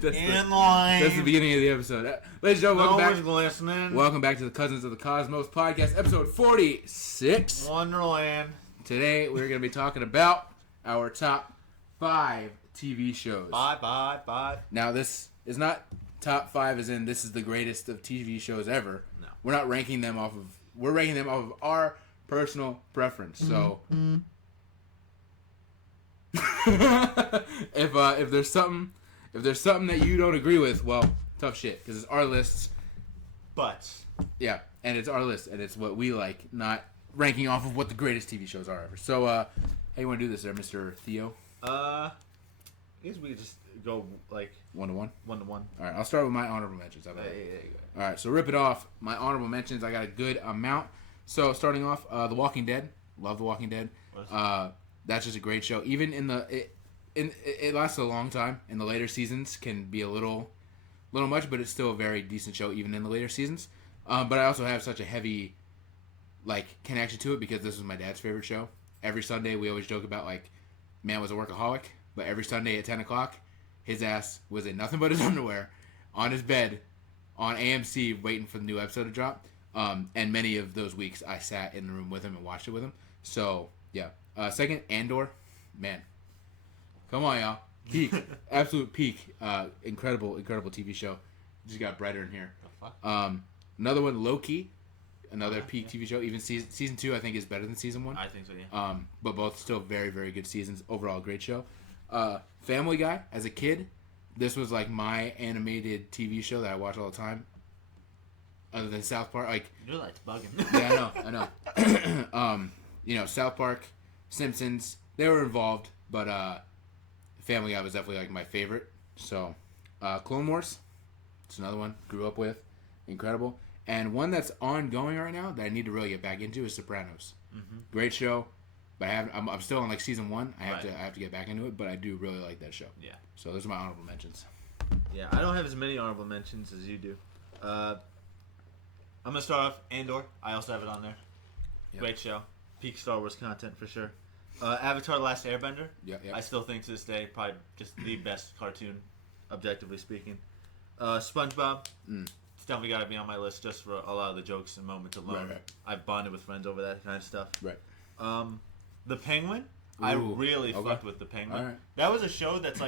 That's the beginning of the episode. Ladies and gentlemen, welcome back. Welcome back to the Cousins of the Cosmos podcast, episode 46. Wonderland. Today we're going to be talking about our top 5 TV shows. Bye. Now this is not top 5 as in this is the greatest of TV shows ever. No. We're not ranking them off of... We're ranking them off of our personal preference. So... if there's something that you don't agree with, well, tough shit, because it's our lists. But yeah, and it's our list, and it's what we like, not ranking off of what the greatest TV shows are ever. So, how you want to do this, there, Mr. Theo? I guess we could just go like 1-to-1. 1-to-1. All right, I'll start with my honorable mentions. Yeah. All right, so rip it off. My honorable mentions, I got a good amount. So, starting off, The Walking Dead. Love The Walking Dead. That's just a great show. Even it lasts a long time. In the later seasons, can be a little much, but it's still a very decent show, even in the later seasons. But I also have such a heavy connection to it because this was my dad's favorite show. Every Sunday, we always joke about man was a workaholic, but every Sunday at 10 o'clock, his ass was in nothing but his underwear on his bed on AMC waiting for the new episode to drop. And many of those weeks, I sat in the room with him and watched it with him. So yeah. Second, Andor. Man. Come on, y'all. Peak. Absolute peak. Incredible TV show. Just got brighter in here. Another one, Loki. Another peak TV show. Even season 2, I think, is better than season 1. I think so, yeah. But both still very, very good seasons. Overall, great show. Family Guy. As a kid, this was my animated TV show that I watch all the time. Other than South Park. You're bugging. Yeah, I know. South Park, Simpsons, they were involved, but Family Guy was definitely my favorite. So, Clone Wars, it's another one, grew up with, incredible. And one that's ongoing right now that I need to really get back into is Sopranos. Mm-hmm. Great show, but I'm still on season 1. I have to get back into it, but I do really like that show. Yeah. So those are my honorable mentions. Yeah, I don't have as many honorable mentions as you do. I'm gonna start off Andor. I also have it on there. Yep. Great show. Peak Star Wars content for sure. Avatar: The Last Airbender. Yeah. I still think to this day probably just the best cartoon, objectively speaking. SpongeBob. It's definitely got to be on my list just for a lot of the jokes and moments alone. Right. I've bonded with friends over that kind of stuff. Right. The Penguin. Ooh, I really fucked with The Penguin. Right. That was a show that's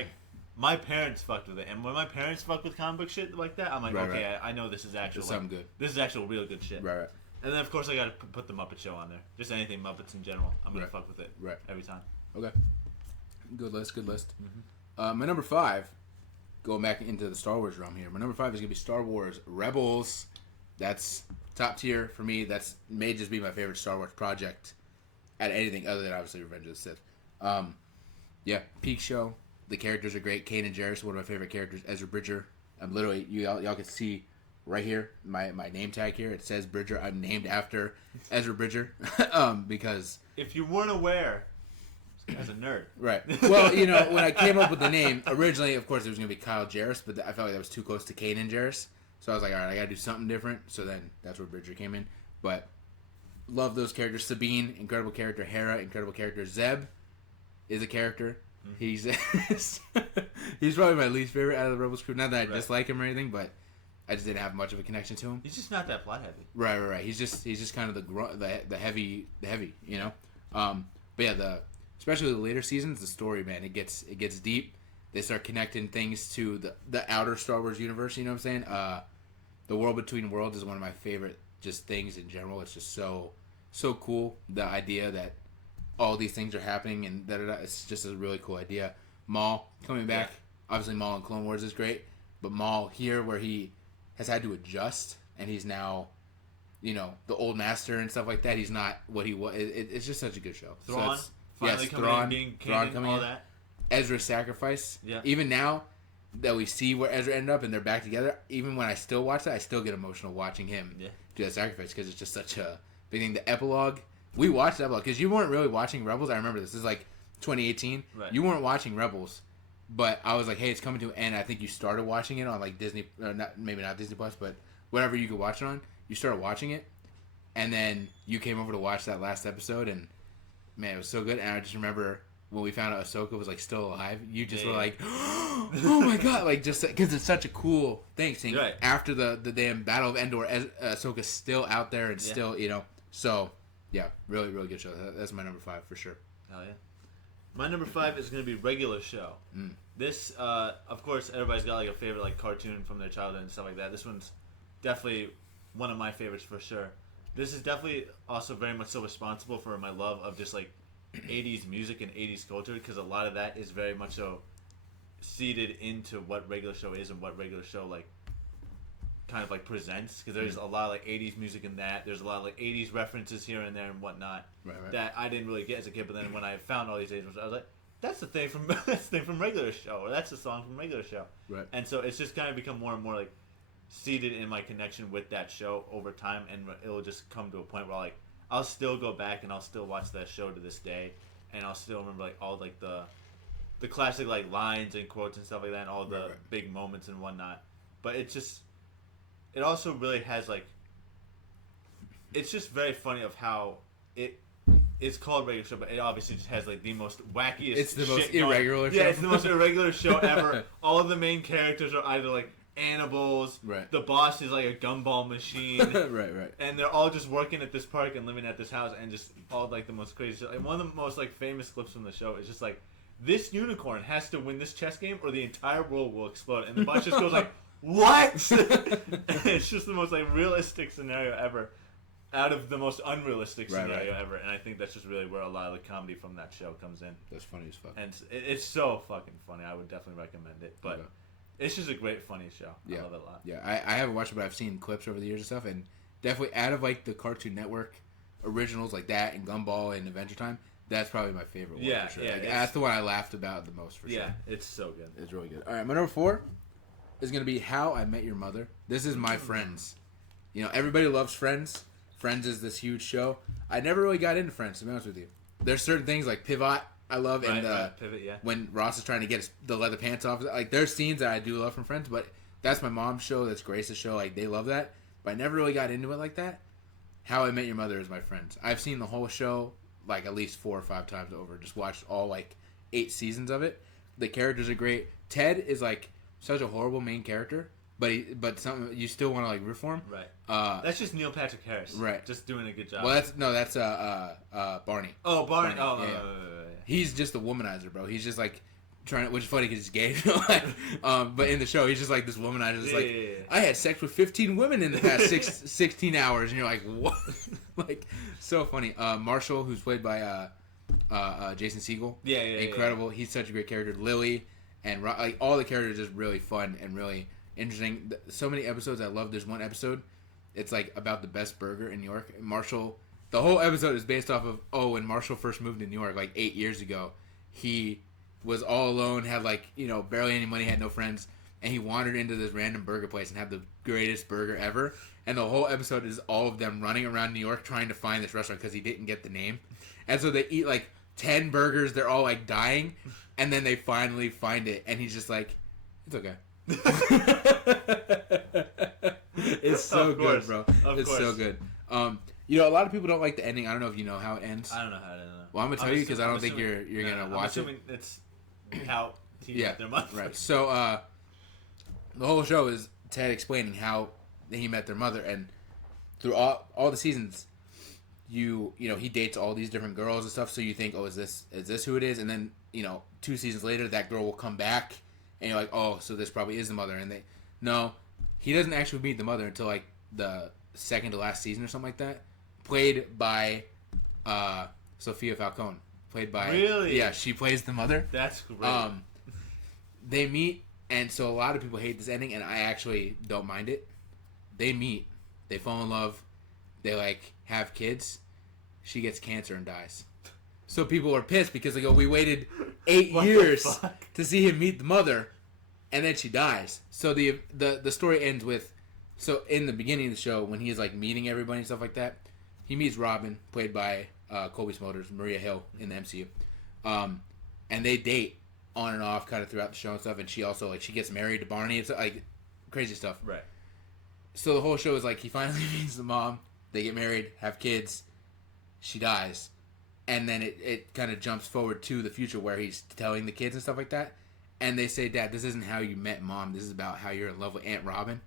my parents fucked with it, and when my parents fucked with comic book shit like that, I'm right. I know this is actual something good. This is actual real good shit. Right. And then, of course, I got to put the Muppet Show on there. Just anything Muppets in general. I'm going to fuck with it every time. Okay. Good list. Mm-hmm. My number 5, going back into the Star Wars realm here, my number 5 is going to be Star Wars Rebels. That's top tier for me. That's may just be my favorite Star Wars project at anything other than, obviously, Revenge of the Sith. Yeah, peak show. The characters are great. Kanan Jarrus, one of my favorite characters. Ezra Bridger. I'm literally, y'all can see... right here, my name tag here, it says Bridger. I'm named after Ezra Bridger because... If you weren't aware, as a nerd. Right. Well, when I came up with the name, originally, of course, it was going to be Kyle Jarrus, but I felt like that was too close to Kanan Jarrus. So I was like, all right, I got to do something different. So then that's where Bridger came in. But love those characters. Sabine, incredible character. Hera, incredible character. Zeb is a character. Mm-hmm. He's probably my least favorite out of the Rebels crew. Not that I dislike him or anything, but... I just didn't have much of a connection to him. He's just not that plot heavy. Right. He's just kind of the heavy, But yeah, especially the later seasons, the story, man, it gets deep. They start connecting things to the outer Star Wars universe. You know what I'm saying? The World Between Worlds is one of my favorite just things in general. It's just so cool. The idea that all these things are happening and it's just a really cool idea. Maul coming back. Obviously, Maul in Clone Wars is great, but Maul here where he has had to adjust, and he's now, the old master and stuff like that. He's not what he was. It's just such a good show. Thrawn, finally coming in, being canon, all that. Ezra's sacrifice. Yeah. Even now that we see where Ezra ended up and they're back together, even when I still watch that, I still get emotional watching him do that sacrifice because it's just such a big thing. The epilogue, we watched the epilogue because you weren't really watching Rebels. I remember this is 2018. Right. You weren't watching Rebels. But I was like, hey, it's coming to an end. I think you started watching it on Disney, or maybe not Disney Plus, but whatever you could watch it on. You started watching it, and then you came over to watch that last episode, and man, it was so good. And I just remember when we found out Ahsoka was like still alive, you just were like, oh my god, like just because it's such a cool thing. Seeing after the damn Battle of Endor, Ahsoka's still out there and still so yeah, really really good show. That's my number 5 for sure. Hell yeah. My number 5 is gonna be regular show. This of course everybody's got like a favorite like cartoon from their childhood and stuff like that. This one's definitely one of my favorites for sure. This is definitely also very much so responsible for my love of just like 80s music and 80s culture, because a lot of that is very much so seeded into what regular show is and what regular show like kind of like presents, because there's a lot of like 80s music in that. There's a lot of like 80s references here and there and whatnot that I didn't really get as a kid, but then when I found all these 80s references, I was like, that's the thing from regular show, or that's the song from regular show. Right. And so it's just kind of become more and more like seeded in my connection with that show over time, and it'll just come to a point where like I'll still go back and I'll still watch that show to this day, and I'll still remember like all like the classic like lines and quotes and stuff like that, and all the big moments and whatnot. But it also really has like, it's just very funny of how it's called regular show, but it obviously just has like the most wackiest. It's the most irregular show. Yeah, it's the most irregular show ever. All of the main characters are either like animals. Right. The boss is like a gumball machine. right. And they're all just working at this park and living at this house, and just all like the most crazy shit. Like one of the most like famous clips from the show is just like, this unicorn has to win this chess game or the entire world will explode. And the boss just goes like, what? It's just the most like realistic scenario ever, out of the most unrealistic scenario ever. And I think that's just really where a lot of the comedy from that show comes in. That's funny as fuck. And it's so fucking funny. I would definitely recommend it. But it's just a great, funny show. Yeah. I love it a lot. Yeah, I haven't watched it, but I've seen clips over the years and stuff. And definitely out of like the Cartoon Network originals like that and Gumball and Adventure Time, that's probably my favorite one for sure. Like, that's the one I laughed about the most for sure. Yeah, it's so good. It's really good. All right, my number 4 is going to be How I Met Your Mother. This is my Friends. You know, everybody loves Friends. Friends is this huge show. I never really got into Friends, to be honest with you. There's certain things like Pivot I love, and Pivot, when Ross is trying to get the leather pants off. Like, there's scenes that I do love from Friends, but that's my mom's show. That's Grace's show. Like, they love that. But I never really got into it like that. How I Met Your Mother is my Friends. I've seen the whole show like at least 4 or 5 times over. Just watched all like 8 seasons of it. The characters are great. Ted is like such a horrible main character, but something you still want to like root for him. Right. That's just Neil Patrick Harris. Right. Just doing a good job. Well, that's Barney. Oh, Barney. Oh, yeah. He's just a womanizer, bro. He's just like trying to, which is funny because he's gay. But in the show, he's just like this womanizer. Just like, I had sex with 15 women in the past 16 hours, and you're like, what? Like, so funny. Marshall, who's played by Jason Segel. Yeah. Incredible. He's such a great character. Lily and like all the characters are just really fun and really interesting. So many episodes I love. There's one episode, it's like about the best burger in New York. Marshall, the whole episode is based off of when Marshall first moved to New York like 8 years ago. He was all alone, had like barely any money, had no friends, and he wandered into this random burger place and had the greatest burger ever. And the whole episode is all of them running around New York trying to find this restaurant because he didn't get the name. And so they eat like 10 burgers. They're all like dying, and then they finally find it, and he's just like, it's okay. It's so good, bro. It's so good. A lot of people don't like the ending. I don't know if you know how it ends. I don't know how it ends. Well, I'm gonna tell you because I don't think you're gonna watch it. It's how he met their mother. Right. So the whole show is Ted explaining how he met their mother, and through all the seasons, he dates all these different girls and stuff. So you think, oh, is this who it is? And then 2 seasons later, that girl will come back, and you're like, oh, so this probably is the mother. And he doesn't actually meet the mother until like the second to last season or something like that. Played by Sophia Falcone. Really? Yeah, she plays the mother. That's great. They meet, and so a lot of people hate this ending, and I actually don't mind it. They meet, they fall in love, they like have kids. She gets cancer and dies. So people are pissed because they go, we waited 8 years to see him meet the mother, and then she dies. So the story ends with, so in the beginning of the show, when he's like meeting everybody and stuff like that, he meets Robin, played by Colby Smulders, Maria Hill in the MCU, and they date on and off kind of throughout the show and stuff. And she also she gets married to Barney. It's like crazy stuff. Right. So the whole show is like he finally meets the mom. They get married, have kids. She dies. and then it kind of jumps forward to the future where he's telling the kids and stuff like that, and they say, Dad, this isn't how you met Mom, this is about how you're in love with Aunt Robin.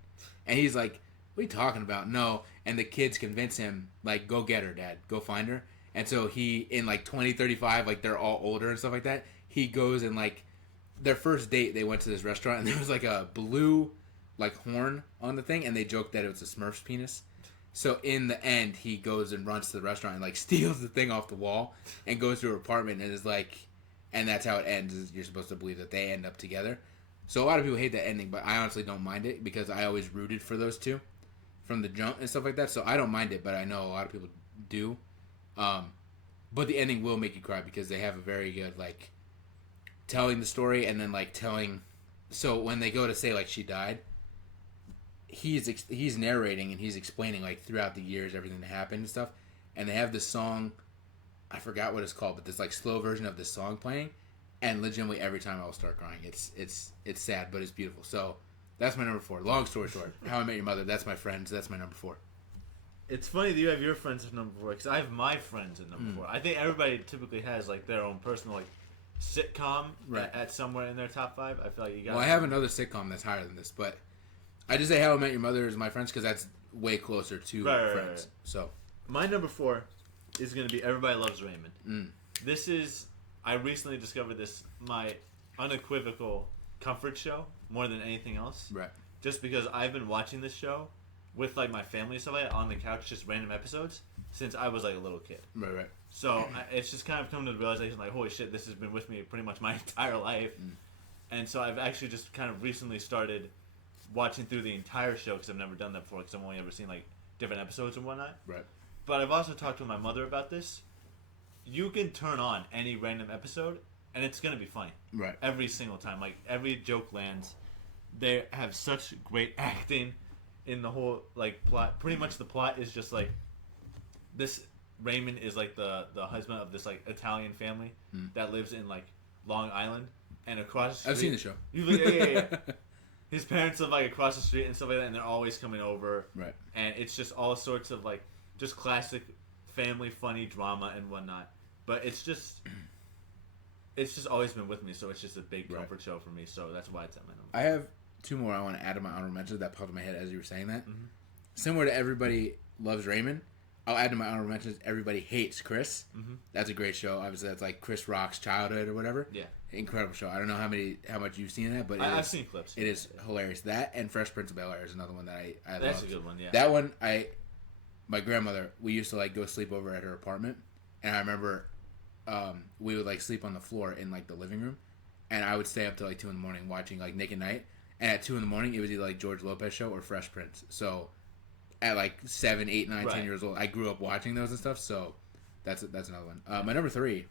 And he's like, what are you talking about? No. And the kids convince him, like, go get her, Dad, go find her. And so he, in like 2035, like they're all older and stuff like that, he goes and like their first date, they went to this restaurant and there was like a blue like horn on the thing, and they joked that it was a Smurf's penis. So in the end, he goes and runs to the restaurant and like steals the thing off the wall and goes to her apartment and is like, and that's how it ends. Is you're supposed to believe that they end up together. So a lot of people hate that ending, but I honestly don't mind it because I always rooted for those two from the jump and stuff like that. So I don't mind it, but I know a lot of people do. But the ending will make you cry because they have a very good like telling the story and then like telling. So when they go to say like she died, he's narrating and he's explaining like throughout the years everything that happened and stuff. And they have this song, I forgot what it's called, but this like slow version of this song playing, and legitimately every time I will start crying. It's sad, but it's beautiful. So that's my number 4. Long story short, How I Met Your Mother. That's my friends. That's my number 4. It's funny that you have your friends at number 4 because I have my friends at number 4. I think everybody typically has like their own personal like sitcom at somewhere in their top 5. I feel like you got. Well, I have another sitcom that's higher than this, but I just say How I Met Your Mother is my friends because that's way closer to Friends. Right. So my number 4 is going to be Everybody Loves Raymond. This is, I recently discovered this, my unequivocal comfort show more than anything else. Right. Just because I've been watching this show with like my family and stuff like that on the couch, just random episodes, since I was like a little kid. Right. So it's just kind of come to the realization like, holy shit, this has been with me pretty much my entire life. And so I've actually just kind of recently started watching through the entire show because I've never done that before because I've only ever seen like different episodes and whatnot. Right. But I've also talked to my mother about this. You can turn on any random episode and it's going to be funny. Right. Every single time. Like every joke lands. They have such great acting in the whole like plot. Pretty much the plot is just like this Raymond is like the husband of this like Italian family that lives in like Long Island, and across the street, I've seen the show. Yeah. His parents live like across the street and stuff like that, and they're always coming over. Right. And it's just all sorts of like just classic family funny drama and whatnot. But it's just always been with me, so it's just a big comfort show for me. So that's why it's at my number. I have 2 more I want to add to my honorable mentions that popped in my head as you were saying that. Similar to Everybody Loves Raymond, I'll add to my honorable mentions Everybody Hates Chris. That's a great show. Obviously, that's like Chris Rock's childhood or whatever. Yeah. Incredible show. I don't know how much you've seen that, but I've seen clips. It is hilarious. That and Fresh Prince of Bel-Air is another one that I love. That's a good one, yeah. That one, my grandmother, we used to like go sleep over at her apartment, and I remember we would like sleep on the floor in like the living room, and I would stay up till like 2 in the morning watching like Nick at Night, and at 2 in the morning it was either like George Lopez show or Fresh Prince. So at like 7, 8, 9, 10 years old, I grew up watching those and stuff. So that's another one. My number 3,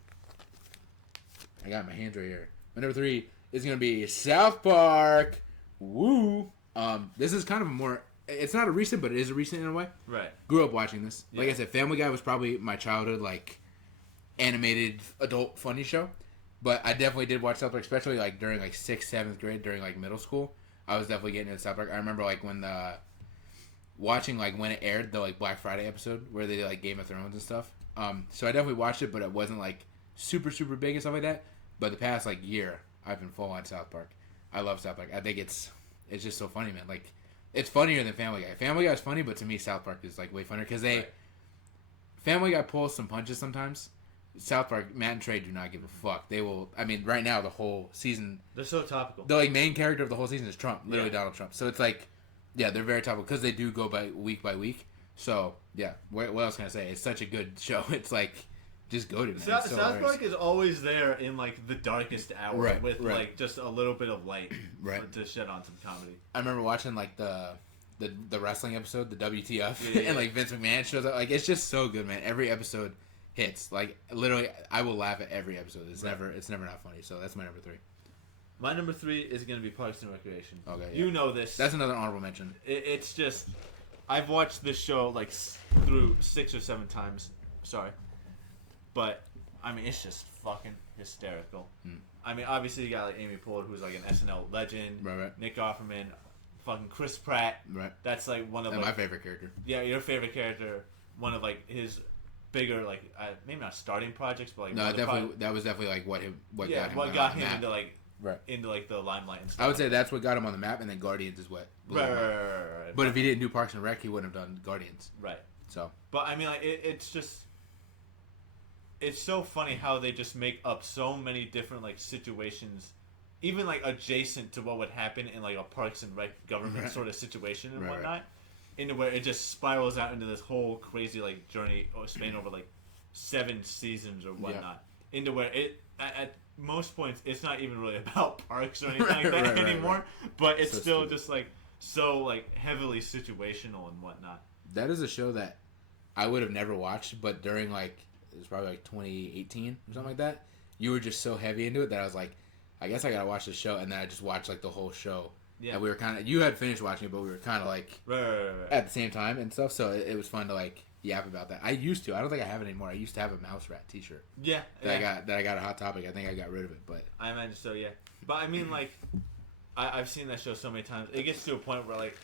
I got my hands right here. My number 3 is gonna be South Park. Woo! This is kind of a more. It's not a recent, but it is a recent in a way. Right. Grew up watching this. Yeah. Like I said, Family Guy was probably my childhood like animated adult funny show. But I definitely did watch South Park, especially like during like 6th, 7th grade, during like middle school. I was definitely getting into South Park. I remember like when watching like when it aired the like Black Friday episode where they did like Game of Thrones and stuff. So I definitely watched it, but it wasn't like super big and stuff like that. But the past like year, I've been full on South Park. I love South Park. I think it's just so funny, man. Like it's funnier than Family Guy. Family Guy is funny, but to me South Park is like way funnier because Family Guy pulls some punches sometimes. South Park, Matt and Trey do not give a fuck. They will. I mean, right now the whole season. They're so topical. The like main character of the whole season is Trump, literally Donald Trump. So it's like, yeah, they're very topical because they do go by week. So yeah, what else can I say? It's such a good show. It's like, just go to it. South Park is always there in like the darkest hour with like just a little bit of light to shed on some comedy. I remember watching like the wrestling episode, the WTF, and like Vince McMahon shows up. Like it's just so good, man. Every episode hits. Like literally, I will laugh at every episode. It's never not funny. So that's my number 3. My number 3 is going to be Parks and Recreation. Okay, you know this. That's another honorable mention. It's just, I've watched this show like through 6 or 7 times. Sorry, but I mean it's just fucking hysterical. I mean, obviously you got like Amy Poehler, who's like an SNL legend. Right. Nick Offerman, fucking Chris Pratt. Right. That's like one of my favorite character. Yeah, your favorite character. One of like his bigger, like maybe not starting projects, but like no, that was definitely like what got him into like right into like the limelight and stuff. I would say that's what got him on the map, and then Guardians is what right. But if he didn't do Parks and Rec, he wouldn't have done Guardians. Right. So, but I mean, like it's just it's so funny how they just make up so many different like situations, even like adjacent to what would happen in like a Parks and Rec government sort of situation and whatnot. Into where it just spirals out into this whole crazy like journey spanning over like 7 seasons or whatnot. Into where it at most points it's not even really about parks or anything like that anymore. But it's so still stupid. Just like so like heavily situational and whatnot. That is a show that I would have never watched, but during like it was probably like 2018 or something like that. You were just so heavy into it that I was like, I guess I gotta watch this show, and then I just watched like the whole show. Yeah, and we were kind of you had finished watching it, but we were kind of like at the same time and stuff. So it was fun to like yap about that. I used to. I don't think I have it anymore. I used to have a Mouse Rat T-shirt. Yeah, that I got a Hot Topic. I think I got rid of it, but I imagine so. Yeah, but I mean, like, I've seen that show so many times. It gets to a point where like,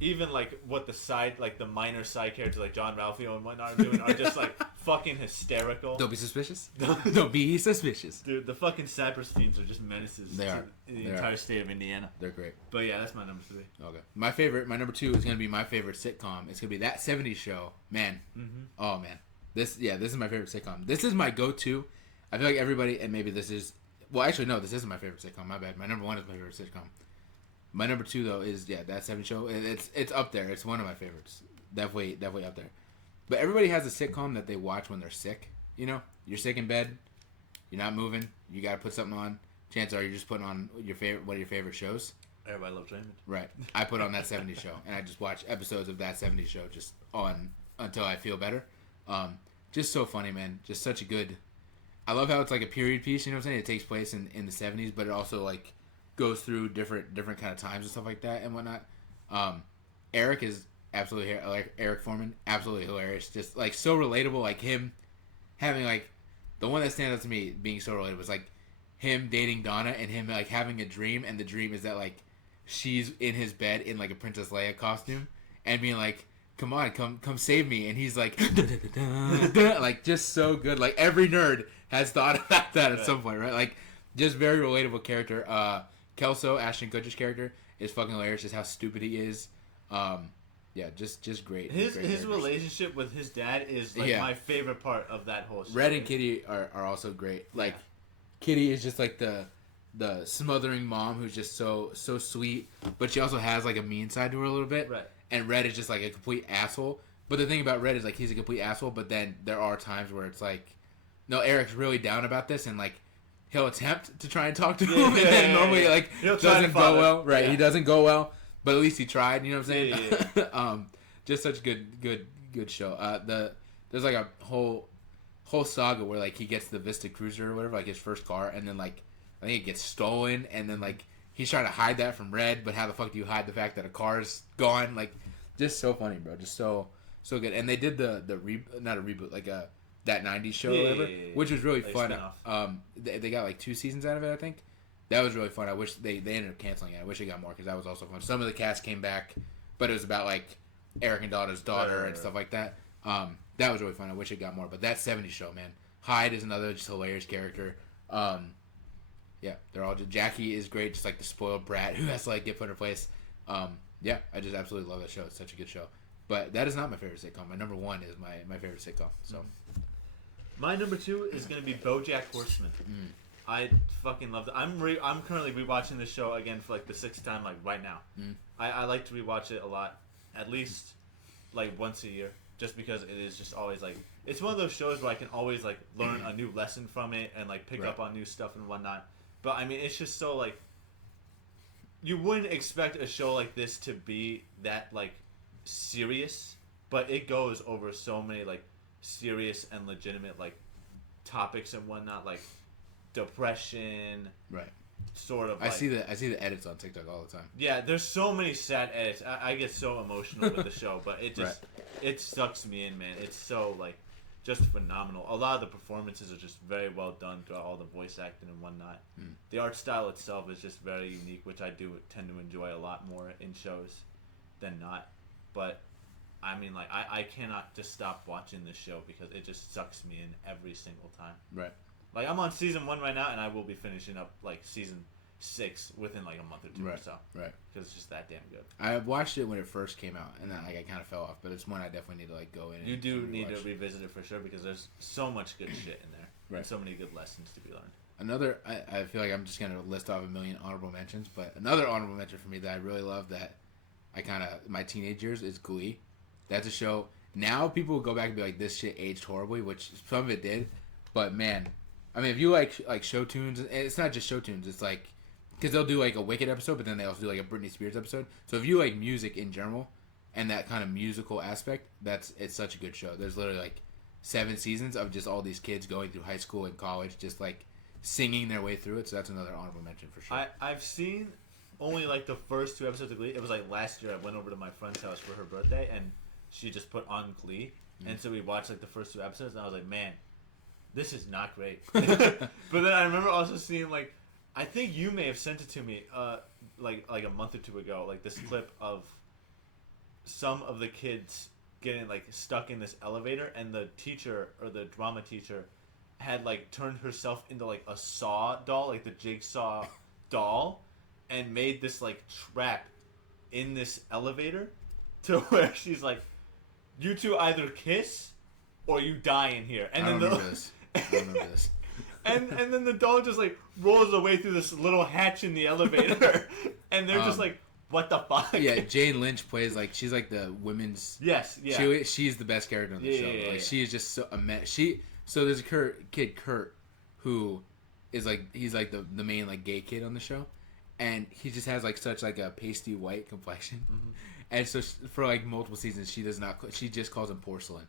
even like what the minor side characters like John Ralphio and whatnot are doing are just like fucking hysterical. Don't be suspicious. Don't be suspicious. Dude, the fucking Cypress fiends are just menaces to the entire state of Indiana. They're great. But yeah, that's my number 3. Okay. My number 2 is going to be my favorite sitcom. It's going to be That 70s Show. Man. Mm-hmm. Oh, man. This is my favorite sitcom. This is my go-to. I feel like everybody, and maybe this is, well, actually, no, this isn't my favorite sitcom. My bad. My number 1 is my favorite sitcom. My number 2 though is That 70s Show. It's up there. It's one of my favorites. Definitely up there. But everybody has a sitcom that they watch when they're sick. You know, you're sick in bed, you're not moving, you gotta put something on. Chances are you're just putting on one of your favorite shows. Everybody loves Raymond. Right. I put on That 70s Show, and I just watch episodes of That 70s Show just on until I feel better. Just so funny, man. Just such a good. I love how it's like a period piece. You know what I'm saying? It takes place in the 70s, but it also like goes through different kind of times and stuff like that and whatnot. Eric is absolutely like Eric Foreman, absolutely hilarious. Just like so relatable. Like him having like the one that stands out to me being so relatable is like him dating Donna and him like having a dream, and the dream is that like she's in his bed in like a Princess Leia costume and being like, come on, come save me, and he's like like just so good. Like every nerd has thought about that at some point, right? Like just very relatable character. Kelso, Ashton Kutcher's character, is fucking hilarious. Just how stupid he is. Yeah, just great. His relationship with his dad is like my favorite part of that whole show. Red and Kitty are also great. Like Kitty is just like the smothering mom who's just so sweet, but she also has like a mean side to her a little bit. Right. And Red is just like a complete asshole. But the thing about Red is like he's a complete asshole, but then there are times where it's like, no, Eric's really down about this, and like he'll attempt to try and talk to him, and then normally like doesn't go well. Right, he doesn't go well, but at least he tried. You know what I'm saying? Yeah. Just such good show. There's like a whole saga where like he gets the Vista Cruiser or whatever, like his first car, and then like I think it gets stolen, and then like he's trying to hide that from Red, but how the fuck do you hide the fact that a car's gone? Like, just so funny, bro. Just so good. And they did not a reboot, like that 90s show or whatever, which was really fun. They got like 2 seasons out of it, I think. That was really fun. I wish they ended up canceling it. I wish they got more because that was also fun. Some of the cast came back, but it was about like Eric and Donna's daughter and stuff like that. That was really fun. I wish it got more. But that 70s show, man. Hyde is another just hilarious character. Yeah, they're all just, Jackie is great, just like the spoiled brat who has to like get put in her place. Yeah, I just absolutely love that show. It's such a good show. But that is not my favorite sitcom. My number 1 is my favorite sitcom. So my number 2 is gonna be BoJack Horseman. I fucking love it. I'm currently rewatching this show again for like the 6th time, like right now. I like to rewatch it a lot, at least like once a year, just because it is just always like it's one of those shows where I can always like learn a new lesson from it and like pick up on new stuff and whatnot. But I mean, it's just so like you wouldn't expect a show like this to be that like serious, but it goes over so many like serious and legitimate like topics and whatnot, like depression, right? Sort of. I see the edits on TikTok all the time. Yeah, there's so many sad edits. I get so emotional with the show, but it just it sucks me in, man. It's so like just phenomenal. A lot of the performances are just very well done throughout all the voice acting and whatnot. The art style itself is just very unique, which I do tend to enjoy a lot more in shows than not. But I mean, like, I cannot just stop watching this show because it just sucks me in every single time. Right. Like, I'm on season 1 right now, and I will be finishing up, like, season 6 within, like, a month or 2 or so. Right. Because it's just that damn good. I watched it when it first came out, and then like I kind of fell off. But it's one I definitely need to like go in. You do need to revisit it for sure because there's so much good shit in there. Right. And so many good lessons to be learned. Another, I feel like I'm just gonna list off a million honorable mentions, but another honorable mention for me that I really love that I kind of my teenage years is Glee. That's a show. Now people go back and be like, this shit aged horribly, which some of it did, but man, I mean, if you like show tunes, and it's not just show tunes, it's like because they'll do like a Wicked episode, but then they also do like a Britney Spears episode. So if you like music in general and that kind of musical aspect, it's such a good show. There's literally like 7 seasons of just all these kids going through high school and college, just like singing their way through it. So that's another honorable mention for sure. I've seen only like the first 2 episodes of Glee. It was like last year I went over to my friend's house for her birthday and she just put on Glee. And so we watched like the first 2 episodes and I was like, man, this is not great. But then I remember also seeing like, I think you may have sent it to me like a month or 2 ago, like this clip of some of the kids getting like stuck in this elevator and the teacher or the drama teacher had like turned herself into like a saw doll, like the jigsaw doll, and made this like trap in this elevator to where she's like, you two either kiss or you die in here. And I then remember this. And then the doll just like rolls away through this little hatch in the elevator, and they're just like, "What the fuck?" Yeah, Jane Lynch plays like she's like the women's. Yes, yeah. She's the best character on the show. Yeah, like she is just so So there's a kid Kurt who is like he's like the main like gay kid on the show, and he just has like such like a pasty white complexion, and so for like multiple seasons she just calls him porcelain.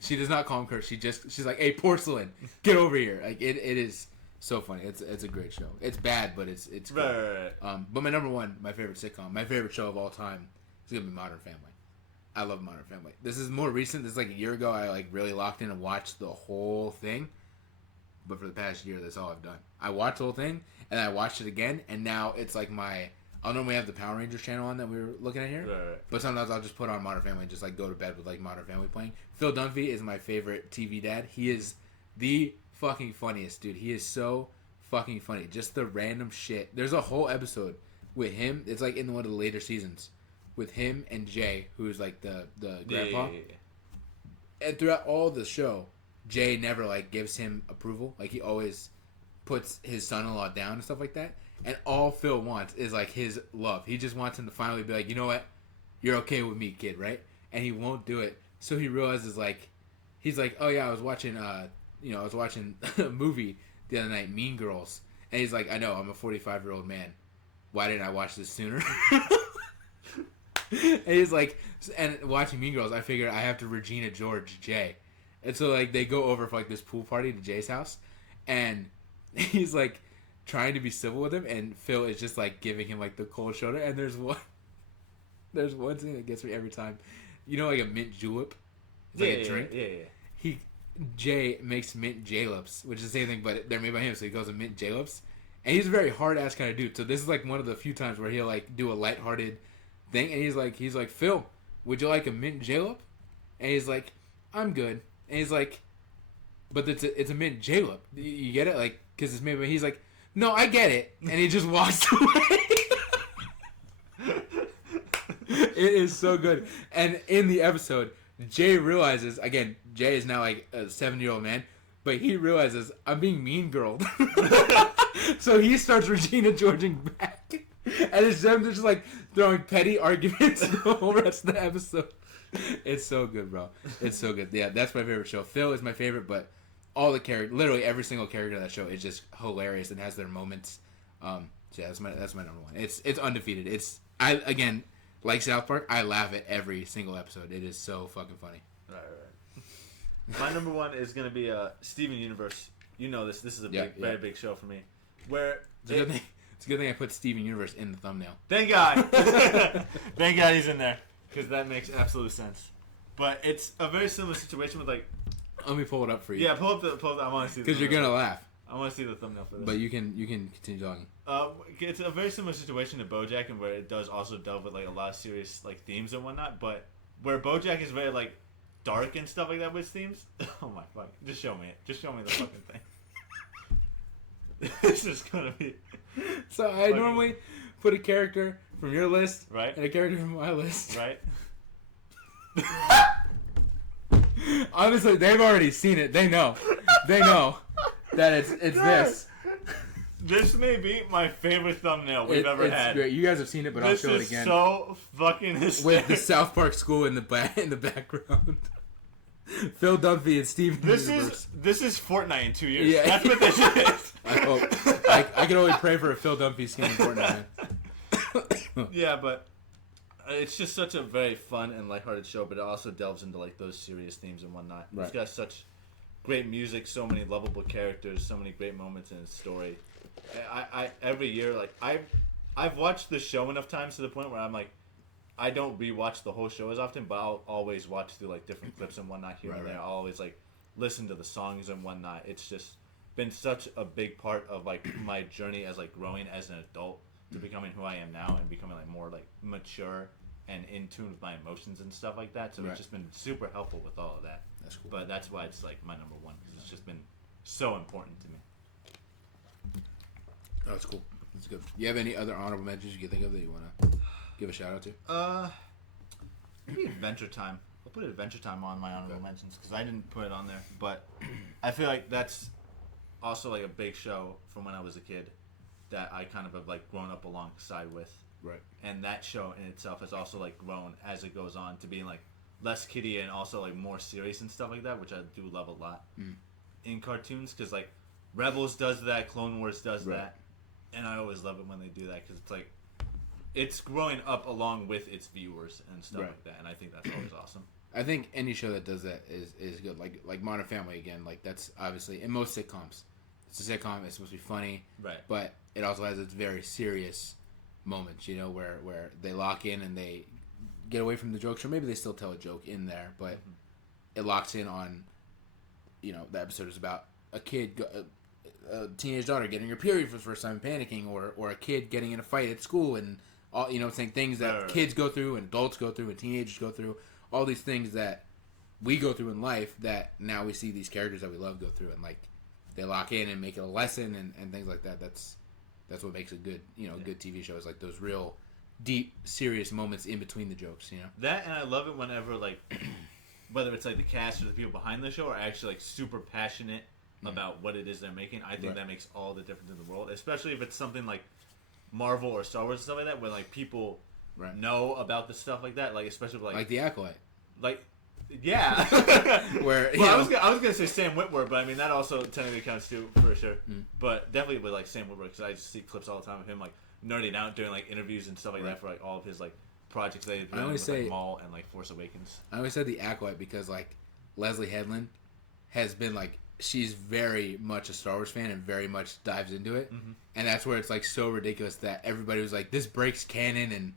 She does not call him Kurt. She's like, "Hey, porcelain, get over here!" Like it is so funny. It's a great show. It's bad, but it's cool. Right. But my number one, my favorite sitcom, my favorite show of all time is gonna be Modern Family. I love Modern Family. This is more recent. This is like a year ago. I like really locked in and watched the whole thing. But for the past year, that's all I've done. I watched the whole thing and I watched it again, and now it's like I'll normally have the Power Rangers channel on that we were looking at here. Right. But sometimes I'll just put on Modern Family and just like go to bed with like Modern Family playing. Phil Dunphy is my favorite TV dad. He is the fucking funniest, dude. He is so fucking funny. Just the random shit. There's a whole episode with him. It's like in one of the later seasons with him and Jay, who's like the grandpa. Yeah. And throughout all the show, Jay never like gives him approval. Like he always puts his son-in-law down and stuff like that. And all Phil wants is like his love. He just wants him to finally be like, you know what, you're okay with me, kid, right? And he won't do it. So he realizes like, he's like, oh yeah, I was watching a movie the other night, Mean Girls. And he's like, I know, I'm a 45-year-old man. Why didn't I watch this sooner? And he's like, and watching Mean Girls, I figured I have to Regina George Jay. And so like they go over for like this pool party to Jay's house, and he's like trying to be civil with him, and Phil is just like giving him like the cold shoulder. And there's one thing that gets me every time. You know, like a mint julep, it's like a drink. Yeah. Jay makes mint jalips, which is the same thing, but they're made by him. So he goes with mint jalips, and he's a very hard ass kind of dude. So this is like one of the few times where he'll like do a lighthearted thing, and he's like, Phil, would you like a mint jalep? And he's like, I'm good. And he's like, but it's a mint jalep. You get it? Like, because it's made by. He's like, no, I get it. And he just walks away. It is so good. And in the episode, Jay realizes, again, Jay is now like a 7-year-old man, but he realizes I'm being mean girled. So he starts Regina Georging back. And it's them just like throwing petty arguments the whole rest of the episode. It's so good, bro. It's so good. Yeah, that's my favorite show. Phil is my favorite, but all the characters, literally every single character in that show is just hilarious and has their moments. So yeah, that's my number one. It's undefeated. Again, like South Park, I laugh at every single episode. It is so fucking funny. Right. My number one is gonna be Steven Universe. You know this. This is a very big show for me. Where it's a good thing I put Steven Universe in the thumbnail. Thank God. Thank God he's in there. Because that makes absolute sense. But it's a very similar situation with like... Let me pull it up for you. Yeah, pull up. I want to see the because you're going to laugh. I want to see the thumbnail for this. But you can continue talking. It's a very similar situation to BoJack, and where it does also delve with like a lot of serious like themes and whatnot. But where BoJack is very like dark and stuff like that with themes. Oh my fuck! Just show me it. Just show me the fucking thing. This is gonna be. So I normally put a character from your list, right, and a character from my list, right. Honestly, they've already seen it. They know. They know that it's this. This may be my favorite thumbnail we've ever had. Great. You guys have seen it, but I'll show it again. This is so fucking hysterical. With the South Park school in the background. Phil Dunphy and Steven Universe. This is Fortnite in 2 years. Yeah. That's what this is. I hope. I can only pray for a Phil Dunphy skin in Fortnite. Yeah, but it's just such a very fun and lighthearted show, but it also delves into like those serious themes and whatnot. Right. It's got such great music, so many lovable characters, so many great moments in its story. I every year, like I've watched the show enough times to the point where I'm like, I don't rewatch the whole show as often, but I'll always watch through like different clips and whatnot here and there. I'll always like listen to the songs and whatnot. It's just been such a big part of like my journey as like growing as an adult to becoming who I am now and becoming like more like mature and in tune with my emotions and stuff like that. So it's just been super helpful with all of that. That's cool. But that's why it's like my number one, because it's just been so important to me. Oh, that's cool. That's good. You have any other honorable mentions you can think of that you want to give a shout out to? Maybe Adventure Time. I'll put Adventure Time on my honorable mentions because I didn't put it on there, but I feel like that's also like a big show from when I was a kid that I kind of have like grown up alongside with. Right. And that show in itself has also like grown as it goes on to being like less kiddie and also like more serious and stuff like that, which I do love a lot in cartoons because like Rebels does that, Clone Wars does that, and I always love it when they do that because it's like it's growing up along with its viewers and stuff like that, and I think that's always awesome. I think any show that does that is good. Like Modern Family again. Like that's obviously in most sitcoms. It's a sitcom. It's supposed to be funny, right? But it also has its very serious moments. You know, where they lock in and they get away from the jokes, or maybe they still tell a joke in there, but it locks in on. You know, the episode is about a kid, a teenage daughter getting her period for the first time, panicking, or a kid getting in a fight at school, and all saying things that kids go through and adults go through and teenagers go through. All these things that we go through in life that now we see these characters that we love go through, and like they lock in and make it a lesson and things like that. That's what makes a good good TV show is like those real deep serious moments in between the jokes. You know that, and I love it whenever like whether it's like the cast or the people behind the show are actually like super passionate about what it is they're making. I think that makes all the difference in the world, especially if it's something like Marvel or Star Wars and stuff like that, where like people know about the stuff like that, like especially like The Acolyte, like yeah. Where I was gonna say Sam Witwer, but I mean that also technically counts too for sure. But definitely with like Sam Witwer because I just see clips all the time of him like nerding out doing like interviews and stuff like that for like all of his like projects that he's done with like Maul and like Force Awakens. I always said The Acolyte because like Leslie Headland has been like she's very much a Star Wars fan and very much dives into it, and that's where it's like so ridiculous that everybody was like this breaks canon and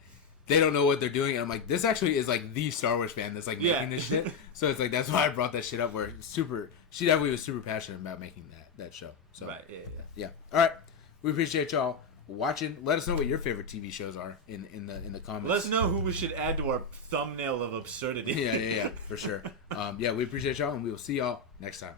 they don't know what they're doing, and I'm like this actually is like the Star Wars fan that's like making this shit. So it's like that's why I brought that shit up where she definitely was super passionate about making that show. So yeah. All right, we appreciate y'all watching. Let us know what your favorite TV shows are in the comments. Let us know who we should add to our thumbnail of absurdity. Yeah, for sure. We appreciate y'all, and we will see y'all next time.